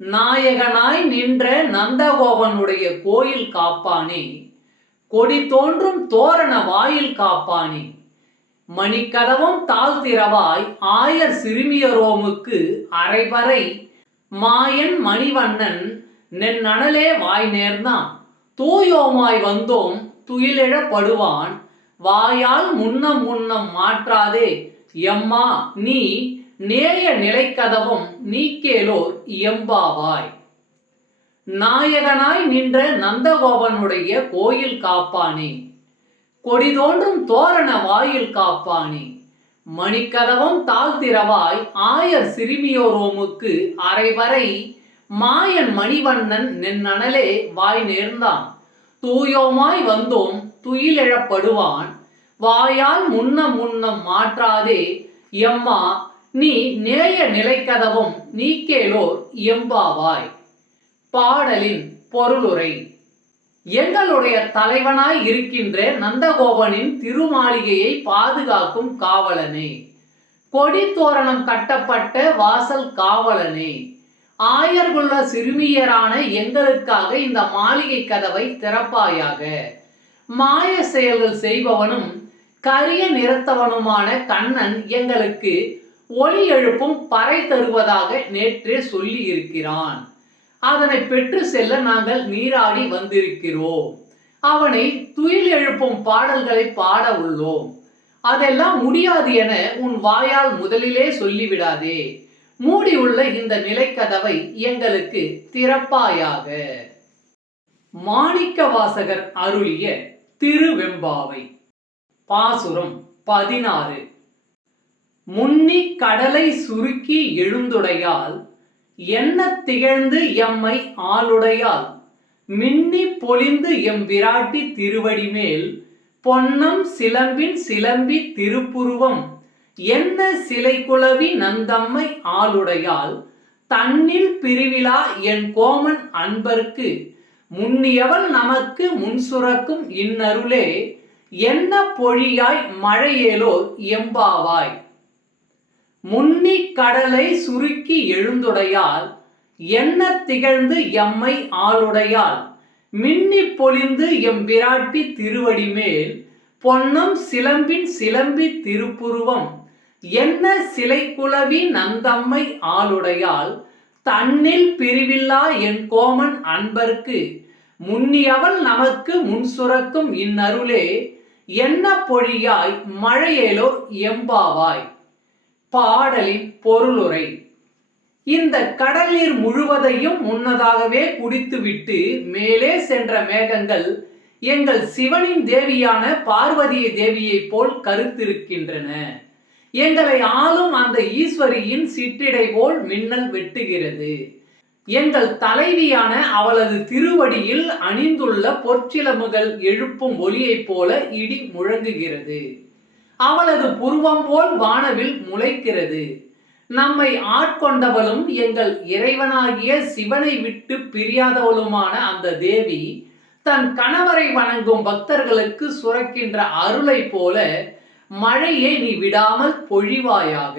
நாயகனாய் நின்ற நந்தகோபனுடைய கோயில் காப்பானே. கொடி தோன்றும் தோரண வாயில் காப்பானே. மணிக்கதவம் தாழ்த்திரவாய் ஆயர் சிறுமியரோமுக்கு அரைபறை. மாயன் மணிவண்ணன் நென்னணலே வாய் நேர்ந்தான். தூயோமாய் வந்தோம் துயிலிழப்படுவான். வாயால் முன்னம் முன்னம் மாற்றாதே. எம்மா நீ நேய நிலைக்கதவும் நீக்கேலோர் எம்பாவாய் நாயகனாய் நின்ற நந்தகோபனுடைய கோயில் காப்பானே. கொடி தோன்றும் தோரண வாயில் காப்பானே. மணிக்கதவம் தாழ்த்திரவாய் ஆயர் சிறுமியோரோமுக்கு அரைவரை மாயன் மணிவண்ணன் நின்னனலே வாய் நேர்ந்தான். தூயோமாய் வந்தோம் துயிலிழப்படுவான். வாயால் முன்னம் முன்னம் மாற்றாதே. எம்மா நீ நேய நிலைக்கதவும் நீக்கேலோர் எம்பாவாய் பாடலின் பொருளுரை. எங்களுடைய தலைவனாய் இருக்கின்ற நந்தகோபனின் திருமாளிகையை பாதுகாக்கும் காவலனே. கொடி தோரணம் கட்டப்பட்ட வாசல் காவலனே. ஆயர்குள்ள சிறுமியரான எங்களுக்காக இந்த மாளிகை கதவை திறப்பாயாக. மாய செயல்கள் செய்பவனும் கரிய நிறத்தவனுமான கண்ணன் எங்களுக்கு ஒளி எழுப்பும் பறை தருவதாக நேற்றே சொல்லி இருக்கிறான் அதனை பெற்று செல்ல நாங்கள் நீராடி வந்திருக்கிறோம். அவனை துயில் எழுப்பும் பாடல்களை பாட உள்ளோம். அதெல்லாம் முடியாது என உன் வாயால் முதலிலே சொல்லிவிடாதே. மூடியுள்ள இந்த நிலைக்கதவை எங்களுக்கு திறப்பாயாக. மாணிக்க வாசகர் அருளிய திருவெம்பாவை. பாசுரம் பதினாறு. முன்னி கடலை சுருக்கி எழுந்துடையால் என்ன திகழ்ந்து எம்மை ஆளுடையால் மின்னி பொழிந்து எம் விராட்டி திருவடி மேல் பொன்னம் சிலம்பின் சிலம்பி திருப்புருவம் என்ன சிலை குலவி நந்தம்மை ஆளுடையால் தன்னில் பிரிவிழா என் கோமன் அன்பர்க்கு முன்னியவள் நமக்கு முன் சுரக்கும் இன்னருளே என்ன பொழியாய் மழையேலோ எம்பாவாய். முன்னி கடலை சுருக்கி எழுந்துடையால் என்ன திகழ்ந்து எம்மை ஆளுடையால் மின்னி பொழிந்து எம் விராட்டி திருவடி மேல் பொன்னம் சிலம்பின் சிலம்பி திருப்புருவம் என்ன சிலை குலவி நந்தம்மை ஆளுடையால் தன்னில் பிரிவில்லா என் கோமன் அன்பர்க்கு முன்னியவள் நமக்கு முன் சுரக்கும் இந்நருளே என்ன பொழியாய் மழையேலோ எம்பாவாய். பாடலின் பொருளுரை. இந்த கடல் நீர் முழுவதையும் முன்னதாகவே குடித்துவிட்டு மேலே சென்ற மேகங்கள் எங்கள் சிவனின் தேவியான பார்வதிய தேவியைப் போல் கருத்திருக்கின்றன. எங்களை ஆளும் அந்த ஈஸ்வரியின் சிற்றிடை போல் மின்னல் வெட்டுகிறது. எங்கள் தலைவியான அவளது திருவடியில் அணிந்துள்ள பொற்சிலம்புகள் எழுப்பும் ஒலியைப் போல இடி முழங்குகிறது. அவளது புருவம் போல் வானவில் முளைக்கிறது. நம்மை ஆட்கொண்டவளும் எங்கள் இறைவனாகிய சிவனை விட்டு பிரியாதவளுமான அந்த தேவி தன் கணவரை வணங்கும் பக்தர்களுக்கு சுரக்கின்ற அருளை போல மழையை நீ விடாமல் பொழிவாயாக.